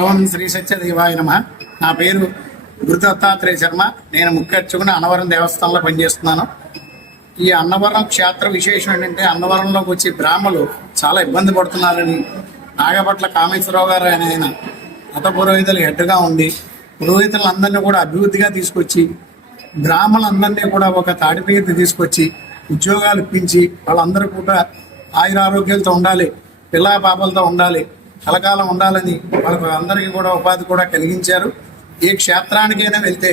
ఓం శ్రీ సత్యదేవాయ నమః. నా పేరు గురుదత్తాత్రేయ శర్మ. నేను ముఖ్య అర్చకుని అన్నవరం దేవస్థానంలో పనిచేస్తున్నాను. ఈ అన్నవరం క్షేత్ర విశేషం ఏంటంటే, అన్నవరంలోకి వచ్చి బ్రాహ్మలు చాలా ఇబ్బంది పడుతున్నారని నాగపట్ల కామేశ్వరరావు గారు ఆయన మత పురోహితులు హెడ్గా ఉండి పురోహితులందరినీ కూడా అభివృద్ధిగా తీసుకొచ్చి బ్రాహ్మణులందరినీ కూడా ఒక తాడిపీకి తీసుకొచ్చి ఉద్యోగాలు ఇప్పించి వాళ్ళందరూ కూడా ఆయురారోగ్యాలతో ఉండాలి, పిల్లా పాపలతో ఉండాలి, కలకాలం ఉండాలని వాళ్ళకు అందరికీ కూడా ఉపాధి కూడా కలిగించారు. ఏ క్షేత్రానికైనా వెళ్తే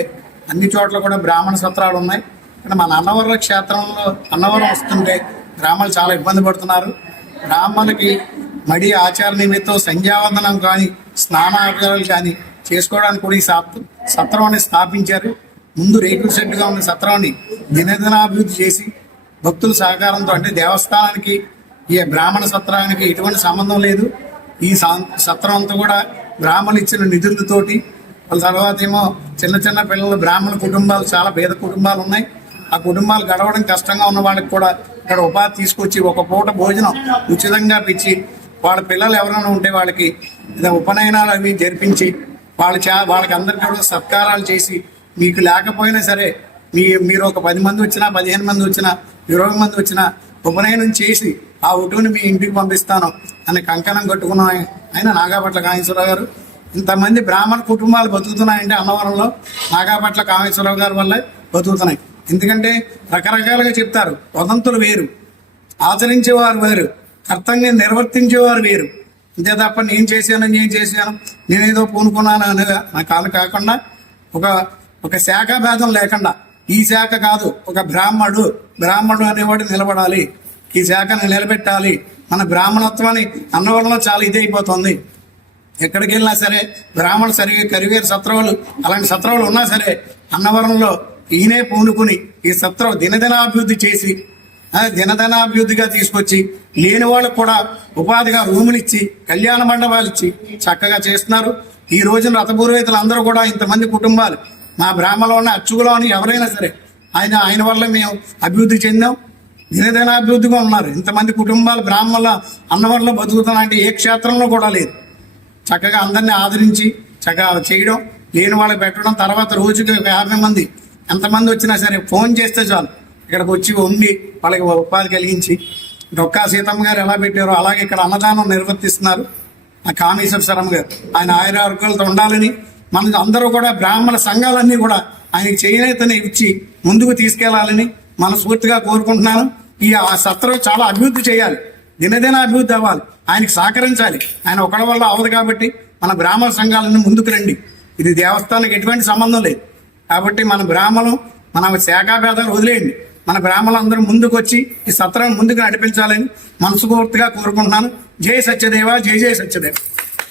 అన్ని చోట్ల కూడా బ్రాహ్మణ సత్రాలు ఉన్నాయి. కానీ మన అన్నవరం క్షేత్రంలో అన్నవరం వస్తుంటే బ్రాహ్మణులు చాలా ఇబ్బంది పడుతున్నారు. బ్రాహ్మణులకి మడి ఆచార నిమిత్తం సంధ్యావందనం కానీ స్నానాలు కానీ చేసుకోవడానికి కూడా ఈ సత్రాన్ని స్థాపించారు. ముందు రేకుల షెడ్డుగా ఉన్న సత్రాన్ని దినదినాభివృద్ధి చేసి భక్తుల సహకారంతో, అంటే దేవస్థానానికి ఈ బ్రాహ్మణ సత్రానికి ఎటువంటి సంబంధం లేదు. ఈ సత్రం అంతా కూడా బ్రాహ్మణులు ఇచ్చిన నిధులతోటి, వాళ్ళ తర్వాత ఏమో చిన్న చిన్న పిల్లలు బ్రాహ్మణ కుటుంబాలు, చాలా పేద కుటుంబాలు ఉన్నాయి. ఆ కుటుంబాలు గడవడం కష్టంగా ఉన్న వాళ్ళకి కూడా ఇక్కడ ఉపాధి తీసుకొచ్చి ఒక పూట భోజనం ఉచితంగా పిచ్చి, వాళ్ళ పిల్లలు ఎవరైనా ఉంటే వాళ్ళకి ఉపనయనాలు అవి జరిపించి వాళ్ళకి అందరికీ కూడా సత్కారాలు చేసి, మీకు లేకపోయినా సరే మీరు ఒక 10 మంది వచ్చినా, 15 మంది వచ్చినా, 20 మంది వచ్చినా ఉపనయనం చేసి ఆ ఒటుని మీ ఇంటికి పంపిస్తాను అని కంకణం కట్టుకున్న ఆయన నాగపట్ల కామేశ్వరరావు గారు. ఇంతమంది బ్రాహ్మణ కుటుంబాలు బతుకుతున్నాయంటే అన్నవరంలో నాగపట్ల కామేశ్వరరావు గారి వల్ల బతుకుతున్నాయి. ఎందుకంటే రకరకాలుగా చెప్తారు, వదంతులు వేరు, ఆచరించేవారు వేరు, కర్తవ్యం నిర్వర్తించేవారు వేరు. అంతే తప్ప నేను చేశాను నేనేదో పూనుకున్నాను అనగా నా కాలు కాకుండా ఒక శాఖ భేదం లేకుండా, ఈ శాఖ కాదు, ఒక బ్రాహ్మణుడు అనేవాడు నిలబడాలి, ఈ శాఖను నిలబెట్టాలి. మన బ్రాహ్మణత్వాన్ని అన్నవరంలో చాలా ఇదైపోతుంది. ఎక్కడికి వెళ్ళినా సరే బ్రాహ్మణులు సరిగా కరివేరు సత్రవాళ్ళు, అలాంటి సత్రవాళ్ళు ఉన్నా సరే అన్నవరంలో ఈయనే పూనుకుని ఈ సత్రం దినదినాభివృద్ధి చేసి దినదినాభివృద్ధిగా తీసుకొచ్చి లేని వాళ్ళకు కూడా ఉపాధిగా రూములు ఇచ్చి, కళ్యాణ మండపాలు ఇచ్చి చక్కగా చేస్తున్నారు. ఈ రోజున రథపురోహితులు అందరూ కూడా ఇంతమంది కుటుంబాలు మా బ్రాహ్మణలో ఉన్న అచ్చుగులో అని ఎవరైనా సరే ఆయన వల్ల మేము అభివృద్ధి చెందాం, దినదినాభివృద్ధిగా ఉన్నారు. ఇంతమంది కుటుంబాలు బ్రాహ్మణుల అన్నవరంలో బతుకుతున్నారంటే ఏ క్షేత్రంలో కూడా లేదు. చక్కగా అందరినీ ఆదరించి చక్కగా చేయడం, లేని వాళ్ళకి పెట్టడం, తర్వాత రోజుకి 50 మంది ఎంతమంది వచ్చినా సరే ఫోన్ చేస్తే చాలు ఇక్కడికి వచ్చి ఉండి వాళ్ళకి ఉపాధి కలిగించి, డొక్కా సీతమ్మ గారు ఎలా పెట్టారో అలాగే ఇక్కడ అన్నదానం నిర్వర్తిస్తున్నారు ఆ కామేశ్వర శర్మ గారు. ఆయన ఆయురారోగ్యాలతో ఉండాలని మన అందరూ కూడా బ్రాహ్మణ సంఘాలన్నీ కూడా ఆయనకి చేనేతని ఇచ్చి ముందుకు తీసుకెళ్లాలని మనస్ఫూర్తిగా కోరుకుంటున్నాను. ఆ సత్రం చాలా అభివృద్ధి చేయాలి, దినదిన అభివృద్ధి అవ్వాలి, ఆయనకి సహకరించాలి. ఆయన ఒకళ్ళ వల్ల అవ్వదు కాబట్టి మన బ్రాహ్మణ సంఘాలన్నీ ముందుకు రండి. ఇది దేవస్థానానికి ఎటువంటి సంబంధం లేదు కాబట్టి మన శాఖాభేదాలు వదిలేయండి. మన బ్రాహ్మణులు అందరూ ముందుకు వచ్చి ఈ సత్రాన్ని ముందుకు నడిపించాలని మనస్ఫూర్తిగా కోరుకుంటున్నాను. జై సత్యదేవ, జై జై సత్యదేవ.